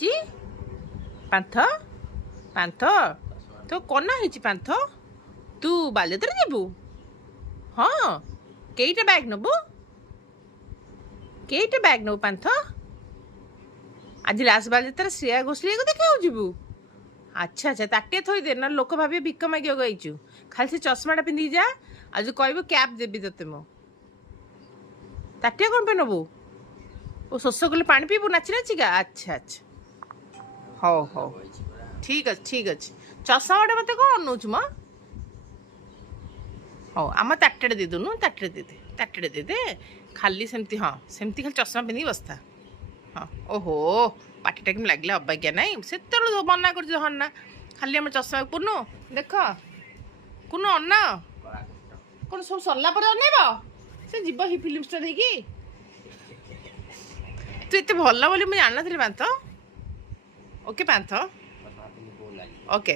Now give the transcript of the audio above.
জি ପାନ୍ଥ ପାନ୍ଥ ତୋ କଣ ହେଇଛି ପାନ୍ଥ? ତୁ ବାଲିଯାତ୍ରା ଯିବୁ? ହଁ କେଇଟା ବ୍ୟାଗ୍ ନେବୁ? କେଇଟା ବ୍ୟାଗ୍ ନେବୁ ପାନ୍ଥ? ଆଜି ଲାଷ୍ଟ ବାଲିଯାତ୍ରା ଶ୍ରେୟା ଘୋଷାଲକୁ ଦେଖିବାକୁ ଯିବୁ? ଆଚ୍ଛା ଆଚ୍ଛା ତାଟିଆ ଥୋଇଦେ, ନହେଲେ ଲୋକ ଭାବିବେ ଭିକ ମାଗିବାକୁ ଆଇଛୁ। ଖାଲି ସେ ଚଷମାଟା ପିନ୍ଧିକି ଯା, ଆଉ ଯେଉଁ କହିବୁ କ୍ୟାପ୍ ଦେବି ତୋତେ ମୁଁ। ତାଟିଆ କ'ଣ ପାଇଁ ନେବୁ? ଓ ଶୋଷ କଲେ ପାଣି ପିଇବୁ ନାଚି ନାଚିକା? ଆଚ୍ଛା ଆଚ୍ଛା ହଉ ହଉ ଠିକ୍ ଅଛି ଠିକ୍ ଅଛି। ଚଷମାଟା ମୋତେ କ'ଣ ଅନଉଛୁ ମ? ହଉ ଆମ ତାଟିଆଟା ଦେଇଦେଉନୁ, ତାଟିଆଟା ଦେଇଦେ, ତାଟିଆଟା ଦେଇଦେ। ଖାଲି ସେମିତି, ହଁ ସେମିତି ଖାଲି ଚଷମା ପିନ୍ଧିକି ବସିଥା। ହଁ ଓହୋ ପାଟିଟା କେମିତି ଲାଗିଲା ଅବାଗିଆ ନାହିଁ? ସେତେବେଳୁ ମନା କରୁଛି ହନା ଖାଲି ଆମ ଚଷମାକୁ ପୁନୁ ଦେଖ କୁନୁ ଅନା କ'ଣ ସବୁ ସରିଲା ପରେ ଅନେଇବ? ସେ ଯିବ ହି ଫିଲ୍ମ ଷ୍ଟୋର ହେଇକି। ତୁ ଏତେ ଭଲ ବୋଲି ମୁଁ ଜାଣିନଥିଲି ପାନ୍ଥ। Okay ପାନ୍ଥ, okay.